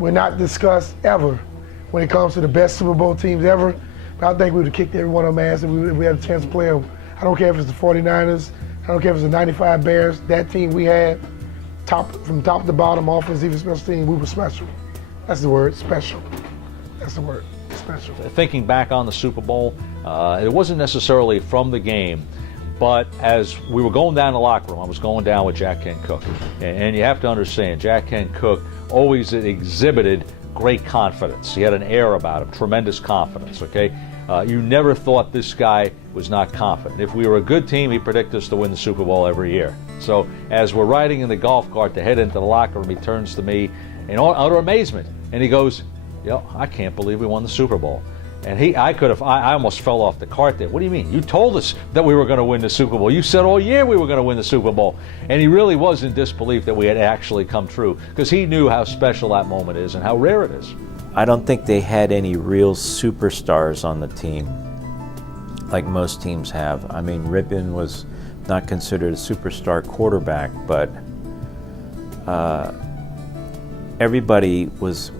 were not discussed ever when it comes to the best Super Bowl teams ever. But I think we would have kicked every one of them ass if we had a chance to play them. I don't care if it's the 49ers, I don't care if it's the 95 Bears. That team we had, from top to bottom, offense, even special team, we were special. That's the word, special. That's the word, special. Thinking back on the Super Bowl, it wasn't necessarily from the game, but as we were going down the locker room, I was going down with Jack Kent Cooke. And you have to understand, Jack Kent Cooke always exhibited great confidence. He had an air about him, tremendous confidence, okay? You never thought this guy was not confident. If we were a good team, he'd predict us to win the Super Bowl every year. So as we're riding in the golf cart to head into the locker room, he turns to me in utter amazement, and he goes, "Yo, I can't believe we won the Super Bowl." And I almost fell off the cart there. What do you mean? You told us that we were going to win the Super Bowl. You said all year we were going to win the Super Bowl. And he really was in disbelief that we had actually come true, because he knew how special that moment is and how rare it is. I don't think they had any real superstars on the team like most teams have. I mean, Rypien was not considered a superstar quarterback, but everybody was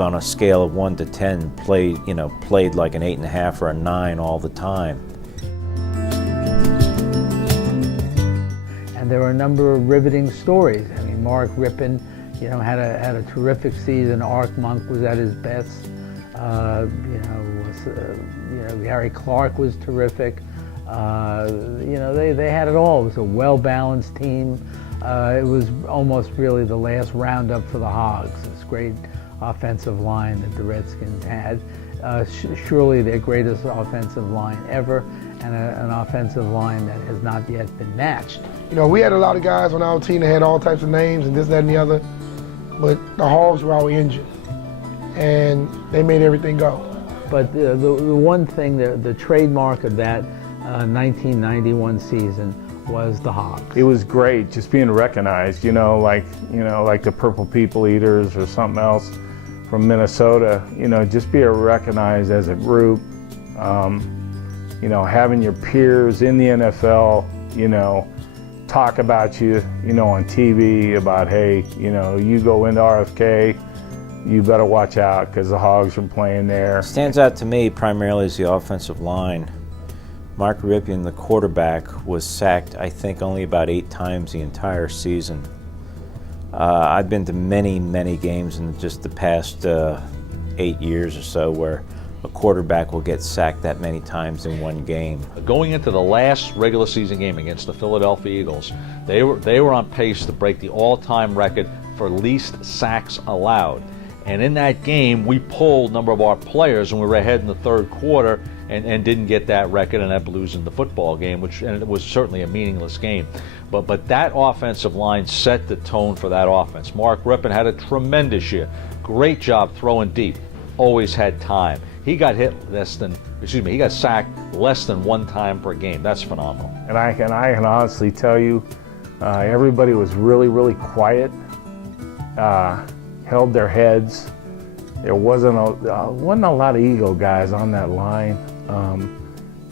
on a scale of 1 to 10, played like an 8.5 or a 9 all the time. And there were a number of riveting stories. I mean, Mark Rypien, had a terrific season. Art Monk was at his best. Gary Clark was terrific. They had it all. It was a well-balanced team. It was almost really the last roundup for the Hogs. This great offensive line that the Redskins had. Surely their greatest offensive line ever, and an offensive line that has not yet been matched. We had a lot of guys on our team that had all types of names and this, that, and the other, but the Hogs were our engine, and they made everything go. But the one thing, the trademark of that 1991 season was the Hogs. It was great just being recognized, like the Purple People Eaters or something else from Minnesota, just being recognized as a group, having your peers in the NFL, talk about you, on TV about, hey, you go into RFK, you better watch out because the Hogs are playing there. Stands out to me primarily as the offensive line. Mark Rypien, the quarterback, was sacked, I think, only about 8 times the entire season. I've been to many, many games in just the past 8 years or so where a quarterback will get sacked that many times in one game. Going into the last regular season game against the Philadelphia Eagles, they were on pace to break the all-time record for least sacks allowed. And in that game, we pulled a number of our players, and we were ahead in the third quarter and didn't get that record, and that losing the football game, and it was certainly a meaningless game. But that offensive line set the tone for that offense. Mark Rypien had a tremendous year. Great job throwing deep. Always had time. He got he got sacked less than 1 time per game. That's phenomenal. And I can honestly tell you, everybody was really, really quiet, held their heads. There wasn't a lot of ego guys on that line.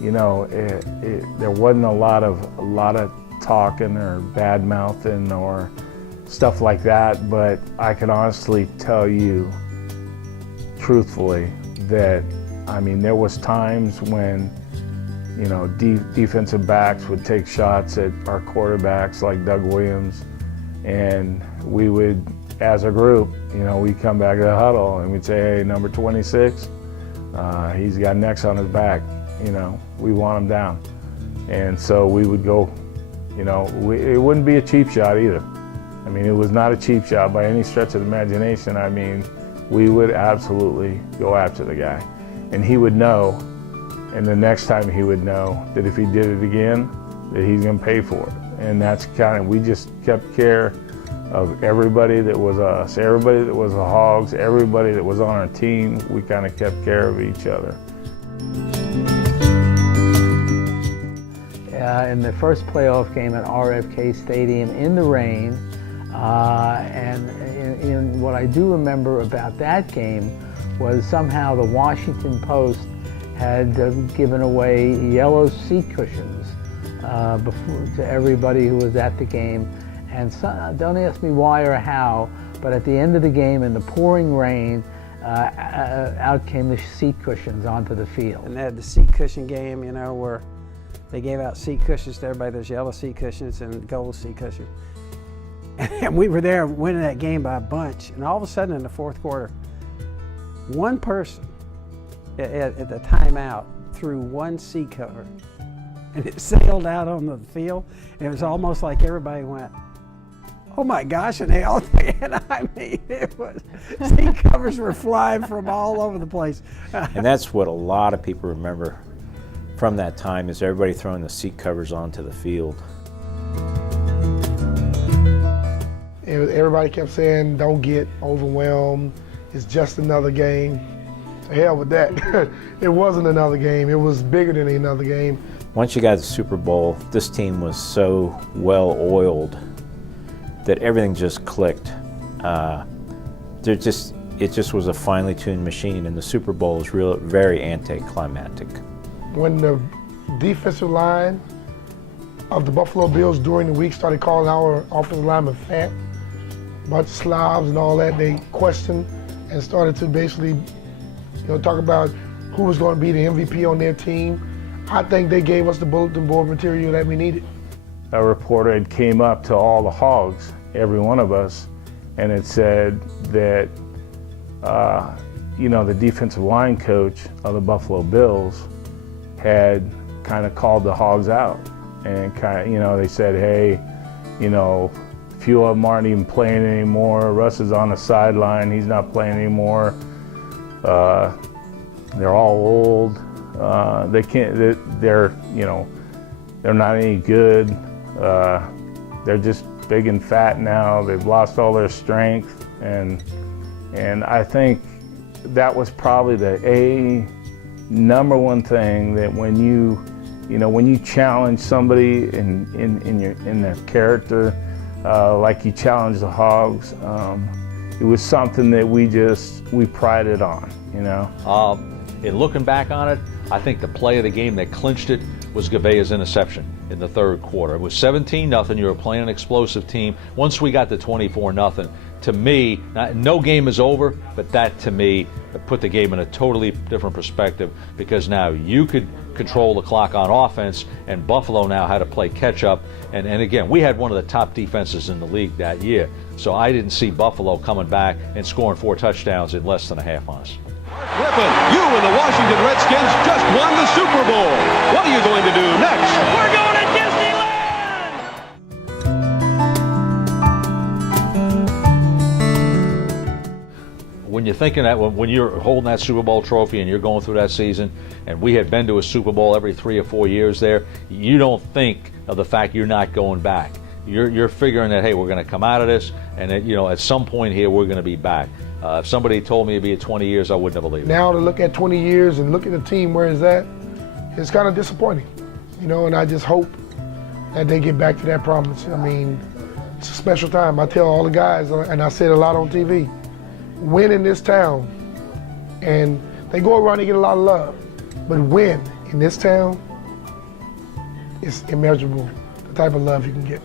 There wasn't a lot of talking or bad mouthing or stuff like that. But I can honestly tell you, truthfully, that there was times when defensive backs would take shots at our quarterbacks like Doug Williams, and we would, as a group, we'd come back to the huddle and we'd say, hey, number 26, he's got necks on his back, we want him down. And so we would go, it wouldn't be a cheap shot either. It was not a cheap shot by any stretch of the imagination. We would absolutely go after the guy. And he would know, and the next time he would know that if he did it again, that he's gonna pay for it. And that's we just kept care of everybody that was us, everybody that was the Hogs, everybody that was on our team. We kind of kept care of each other. In the first playoff game at RFK Stadium in the rain, and in what I do remember about that game was somehow the Washington Post had given away yellow seat cushions to everybody who was at the game. And don't ask me why or how, But at the end of the game, in the pouring rain, out came the seat cushions onto the field. And they had the seat cushion game, you know, where they gave out seat cushions to everybody. There's yellow seat cushions and gold seat cushions. And we were there winning that game by a bunch. And all of a sudden in the fourth quarter, one person at the timeout threw one seat cover, and it sailed out on the field. And it was almost like everybody went, "Oh my gosh," and they all, and I mean, it was, seat covers were flying from all over the place. And that's what a lot of people remember from that time, is everybody throwing the seat covers onto the field. Everybody kept saying, don't get overwhelmed. It's just another game. To hell with that. It wasn't another game. It was bigger than another game. Once you got the Super Bowl, this team was so well oiled that everything just clicked. It just was a finely tuned machine, and the Super Bowl was very anticlimactic. When the defensive line of the Buffalo Bills during the week started calling our offensive linemen fat, a bunch of slobs and all that, they questioned and started to basically, talk about who was going to be the MVP on their team. I think they gave us the bulletin board material that we needed. A reporter had came up to all the Hogs, every one of us, and it said that, the defensive line coach of the Buffalo Bills had kind of called the Hogs out. And they said, hey, few of them aren't even playing anymore. Russ is on the sideline, he's not playing anymore. They're all old. They can't, they're not any good. They're just big and fat now. They've lost all their strength. And I think that was probably the number one thing, that when you challenge somebody in their character, like you challenge the Hogs, it was something that we prided on, In looking back on it, I think the play of the game that clinched it was Gavea's interception in the third quarter. It was 17-0. You were playing an explosive team. Once we got to 24-0, to me, no game is over, but that to me put the game in a totally different perspective, because now you could control the clock on offense, and Buffalo now had to play catch up. And again, we had one of the top defenses in the league that year, so I didn't see Buffalo coming back and scoring 4 touchdowns in less than a half on us. Griffin, you and the Washington Redskins just won the Super Bowl. What are you going to do next? We're going to Disneyland! When you're thinking that, when you're holding that Super Bowl trophy and you're going through that season, and we had been to a Super Bowl every 3 or 4 years there, you don't think of the fact you're not going back. You're figuring that, hey, we're going to come out of this, and that, at some point here we're going to be back. If somebody told me it'd be at 20 years, I wouldn't have believed it. Now to look at 20 years and look at the team where it's at, it's kind of disappointing, and I just hope that they get back to that promise. I mean, it's a special time. I tell all the guys, and I say it a lot on TV, win in this town, and they go around and get a lot of love, but win in this town is immeasurable, the type of love you can get.